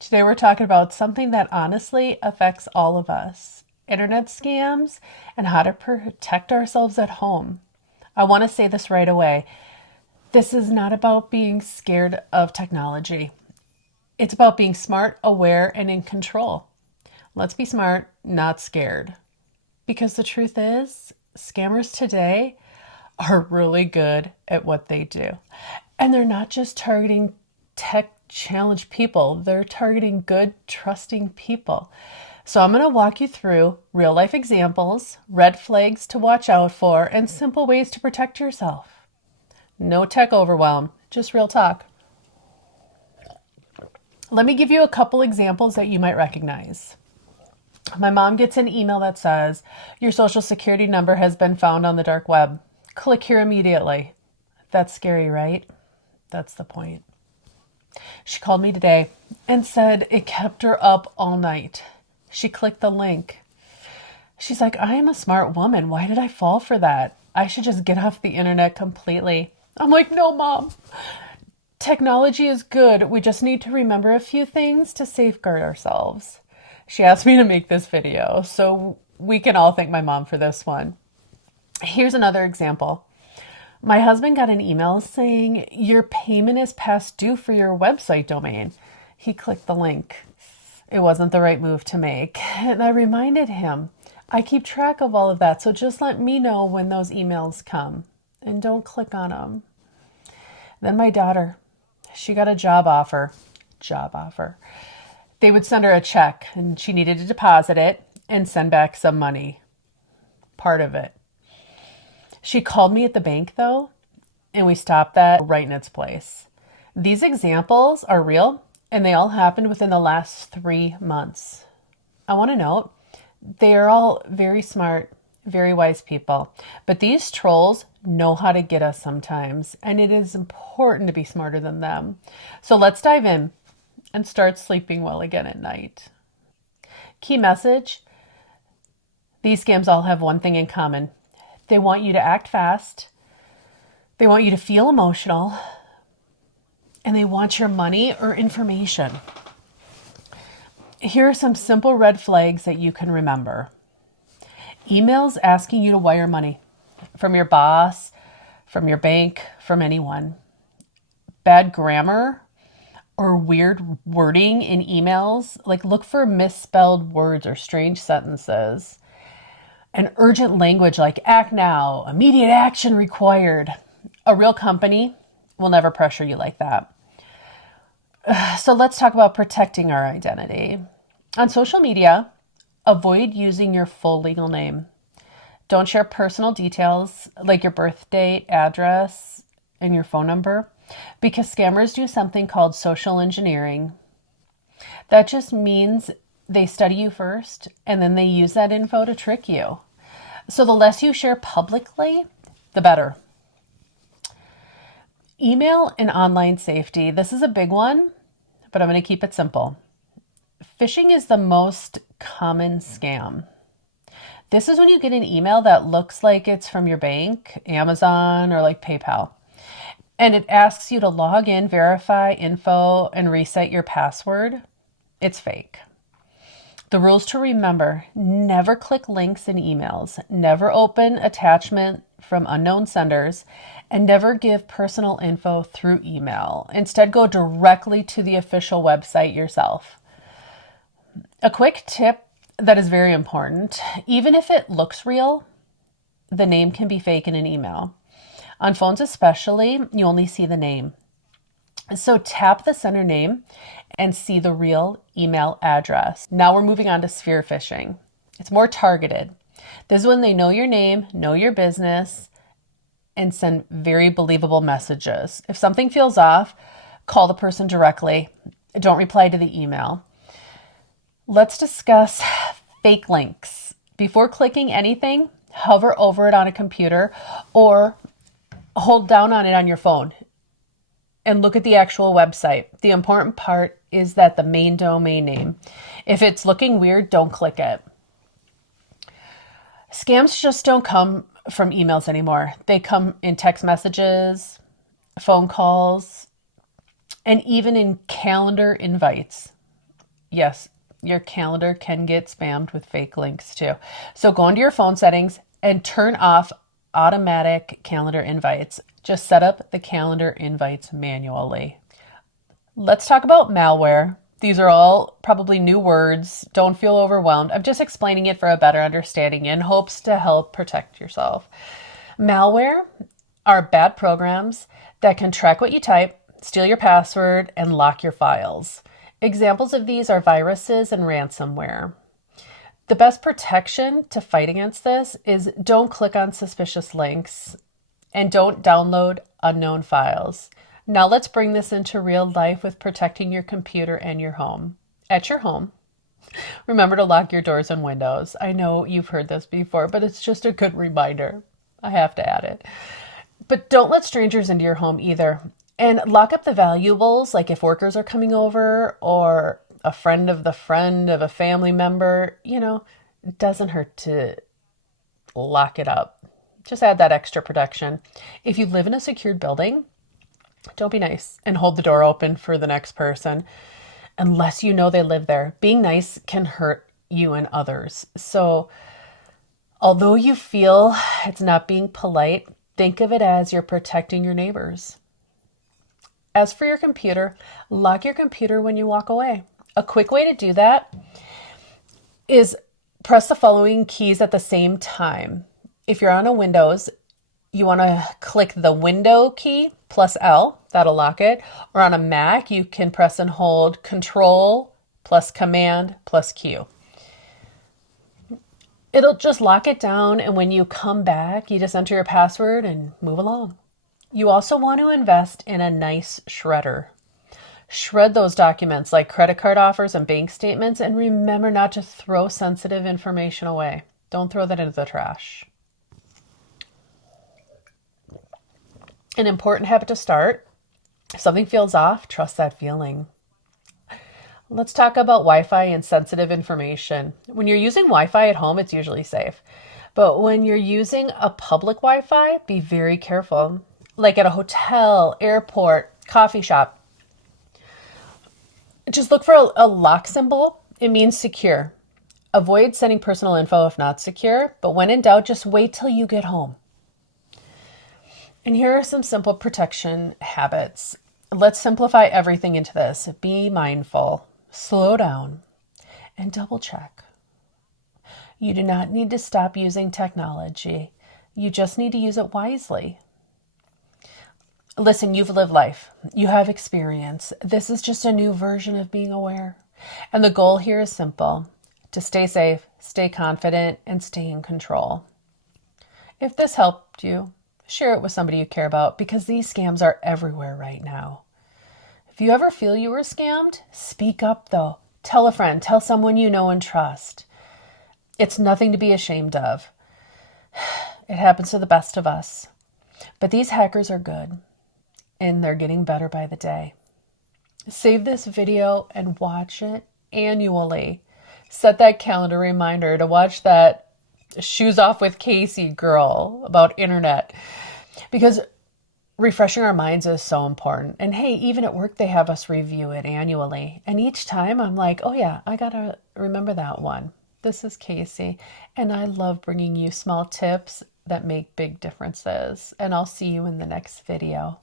Today we're talking about something that honestly affects all of us: internet scams and how to protect ourselves at home. I want to say this right away. This is not about being scared of technology. It's about being smart, aware, and in control. Let's be smart, not scared. Because the truth is, scammers today are really good at what they do. And they're not just targeting tech challenged people, they're targeting good, trusting people. So I'm going to walk you through real life examples, red flags to watch out for, and simple ways to protect yourself. No tech overwhelm, just real talk. Let me give you a couple examples that you might recognize. My mom gets an email that says, "Your social security number has been found on the dark web. Click here immediately." That's scary, right? That's the point. She called me today and said it kept her up all night. She clicked the link. She's like, "I am a smart woman. Why did I fall for that? I should just get off the internet completely." I'm like, "No, Mom. Technology is good. We just need to remember a few things to safeguard ourselves." She asked me to make this video, so we can all thank my mom for this one. Here's another example. My husband got an email saying, "Your payment is past due for your website domain." He clicked the link. It wasn't the right move to make. And I reminded him, I keep track of all of that, so just let me know when those emails come and don't click on them. Then my daughter, she got a job offer. They would send her a check and she needed to deposit it and send back some money, part of it. She called me at the bank though, and we stopped that right in its place. These examples are real and they all happened within the last 3 months. I want to note, they are all very smart, very wise people, but these trolls know how to get us sometimes, and it is important to be smarter than them. So let's dive in and start sleeping well again at night. Key message: these scams all have one thing in common. They want you to act fast, they want you to feel emotional, and they want your money or information. Here are some simple red flags that you can remember. Emails asking you to wire money from your boss, from your bank, from anyone. Bad grammar or weird wording in emails, like look for misspelled words or strange sentences. And urgent language like "act now," "immediate action required." A real company will never pressure you like that. So let's talk about protecting our identity. On social media, avoid using your full legal name. Don't share personal details like your birth date, address, and your phone number, because scammers do something called social engineering. That just means they study you first and then they use that info to trick you. So the less you share publicly, the better. Email and online safety. This is a big one, but I'm going to keep it simple. Phishing is the most common scam. This is when you get an email that looks like it's from your bank, Amazon, or like PayPal. And it asks you to log in, verify info, and reset your password. It's fake. The rules to remember: never click links in emails, never open attachment from unknown senders, and never give personal info through email. Instead, go directly to the official website yourself. A quick tip that is very important: even if it looks real, the name can be fake in an email. On phones especially, you only see the name. So tap the sender name and see the real email address. Now we're moving on to spear phishing. It's more targeted. This is when they know your name, know your business, and send very believable messages. If something feels off, call the person directly. Don't reply to the email. Let's discuss fake links. Before clicking anything, hover over it on a computer or hold down on it on your phone and look at the actual website. The important part is that the main domain name. If it's looking weird, don't click it. Scams just don't come from emails anymore. They come in text messages, phone calls, and even in calendar invites. Yes, your calendar can get spammed with fake links too. So go into your phone settings and turn off automatic calendar invites. Just set up the calendar invites manually. Let's talk about malware. These are all probably new words. Don't feel overwhelmed. I'm just explaining it for a better understanding in hopes to help protect yourself. Malware are bad programs that can track what you type, steal your password, and lock your files. Examples of these are viruses and ransomware. The best protection to fight against this is don't click on suspicious links and don't download unknown files. Now let's bring this into real life with protecting your computer and your home. At your home, remember to lock your doors and windows. I know you've heard this before, but it's just a good reminder. I have to add it. But don't let strangers into your home either. And lock up the valuables, like if workers are coming over or a friend of a family member, it doesn't hurt to lock it up. Just add that extra protection. If you live in a secured building, don't be nice and hold the door open for the next person unless you know they live there. Being nice can hurt you and others. So although you feel it's not being polite, think of it as you're protecting your neighbors. As for your computer, lock your computer when you walk away. A quick way to do that is press the following keys at the same time. If you're on a Windows, you want to click the Window key plus L, that'll lock it. Or on a Mac, you can press and hold Control plus Command plus Q. It'll just lock it down, and when you come back, you just enter your password and move along. You also want to invest in a nice shredder. Shred those documents like credit card offers and bank statements, and remember not to throw sensitive information away. Don't throw that into the trash. An important habit to start: if something feels off, trust that feeling. Let's talk about Wi-Fi and sensitive information. When you're using Wi-Fi at home, it's usually safe. But when you're using a public Wi-Fi, be very careful. Like at a hotel, airport, coffee shop. Just look for a lock symbol. It means secure. Avoid sending personal info if not secure, but when in doubt, just wait till you get home. And here are some simple protection habits. Let's simplify everything into this. Be mindful, slow down, and double check. You do not need to stop using technology. You just need to use it wisely. Listen, you've lived life. You have experience. This is just a new version of being aware. And the goal here is simple: to stay safe, stay confident, and stay in control. If this helped you, share it with somebody you care about, because these scams are everywhere right now. If you ever feel you were scammed, speak up though. Tell a friend, tell someone you know and trust. It's nothing to be ashamed of. It happens to the best of us. But these hackers are good, and they're getting better by the day. Save this video and watch it annually. Set that calendar reminder to watch that Shoes Off with Casey girl about internet, because refreshing our minds is so important. And hey, even at work, they have us review it annually. And each time I'm like, oh yeah, I gotta remember that one. This is Casey, and I love bringing you small tips that make big differences. And I'll see you in the next video.